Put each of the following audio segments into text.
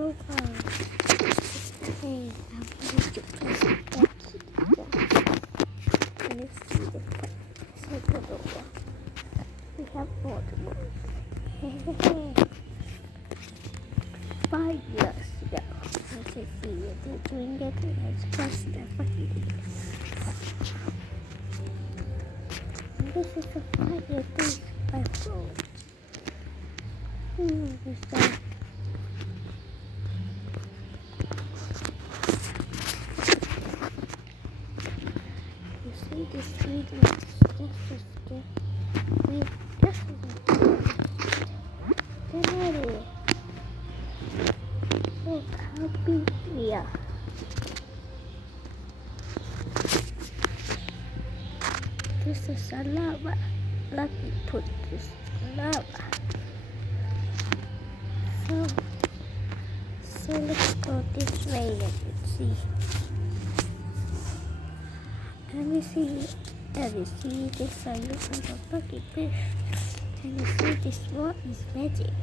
over. Hey, I'm going to press that key. Can you see the second over? We have more to move. 5 years ago, I could see it doing it and it's pressed the fucking. This is a 5-year thing by phone. So you see this video, this is the look how big we are. This is a lava. Let me put this lava. So let's go this way and see. And we see this a little bucket fish. And you see this one is magic.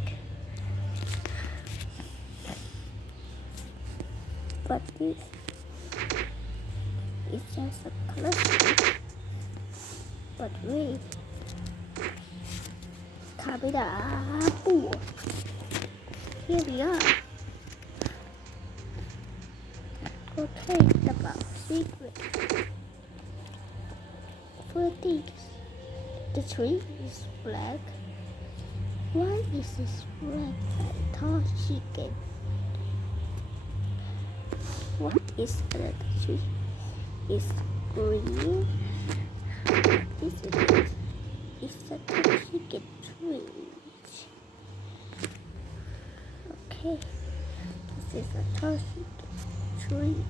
But this is just a cluster. But wait. Kabida. Here we are. Okay, about secret. For this, the tree is black. Why is this black? I thought chicken. What is the tree? It's green. This is it. It's a chicken tree. Okay, this is a chicken tree.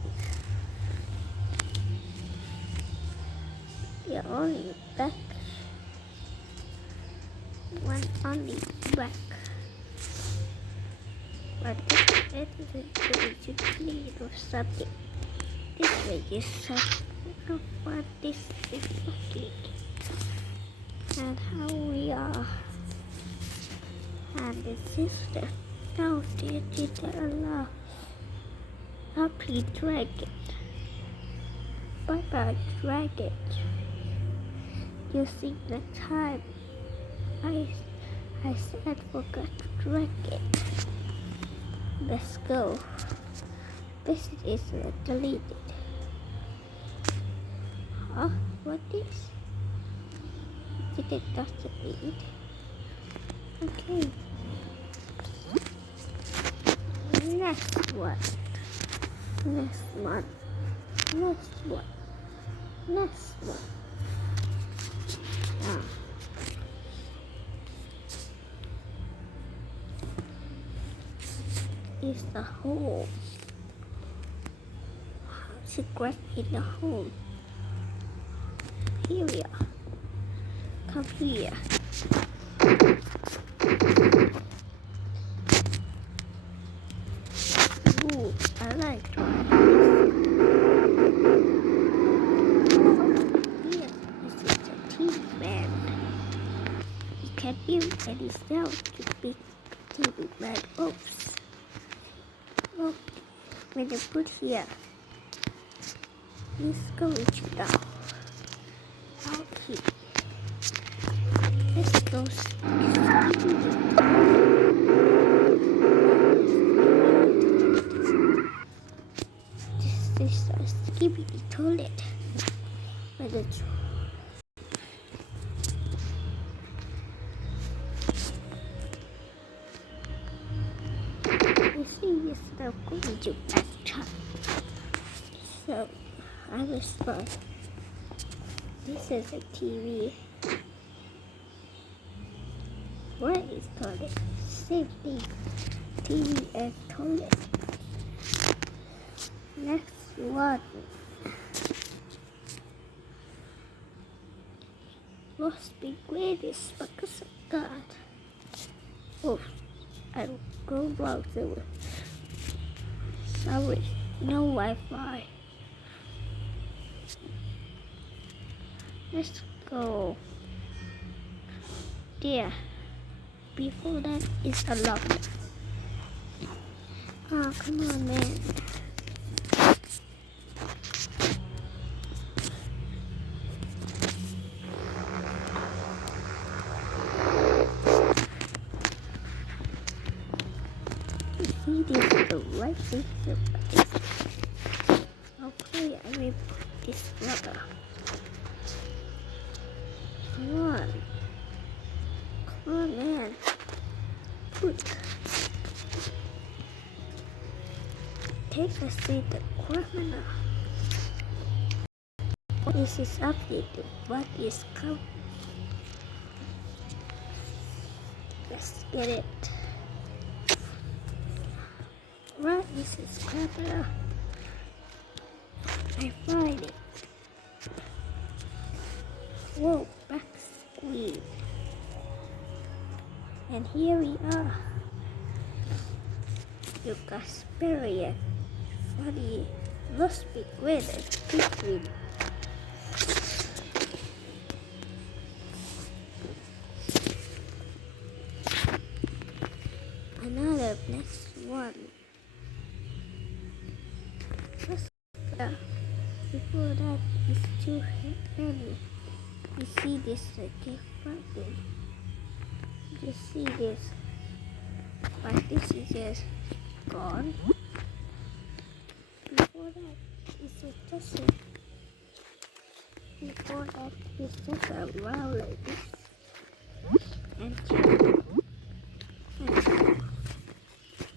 You're only back. One only back. But this is going to clean or something. This way is something. What this is looking. And how we are. And this is the now digital Allah. Happy dragon. Bye bye dragon. You see the time I said forgot dragon. Let's go. This is deleted. Huh? What is? Did it not delete? Okay. Next one. Next one. Next one. Next one. Is the hole. Secret in the hole. Here we are. Come here. Ooh, I like it. Here, this is a TV man. He can build any cell to big TV man. Oops. Oh, when you put here, this going to down. Okay. Let's go. This is a skibidi toilet. Where the you see this now going to bathtub. So I will start. This is a TV. What is toilet? Same thing. TV and toilet. Next one. Must be greatest because of God. Oh, I will go wrong there. Sorry, no Wi-Fi. Let's go there. Before that is a lock. Oh, come on, man. See this the right picture. Okay, I will put this rubber. Come on. Come on, man. Put. Take a seat, the criminal. This is updated. What is coming? Let's get it. Where is his criminal? I find it. Whoa, back squeeze. And here we are. You Gasparian. Funny. Must be great at picking. Another next one. Before that is too heavy. You see this again, fighting. You see this, but this is just gone. Before that is just before that is just a round like this. And two.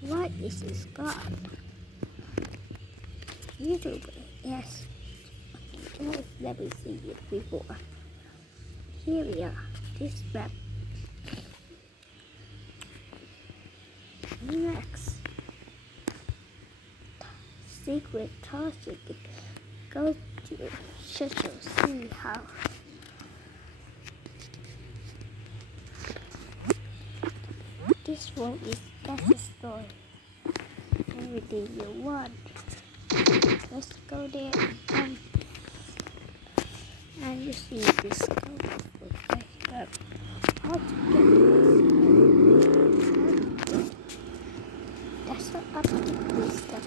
What is this gone? YouTube, yes. Let me see it before. Here we are. This map. Next. Secret target. Go to Churchill. See how. This one is that's a story. Everything you want. Let's go there and you see this colorful back how to get this. That's not up to this stuff.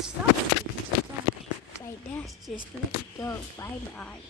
Stop. My dash just let it go. Bye bye.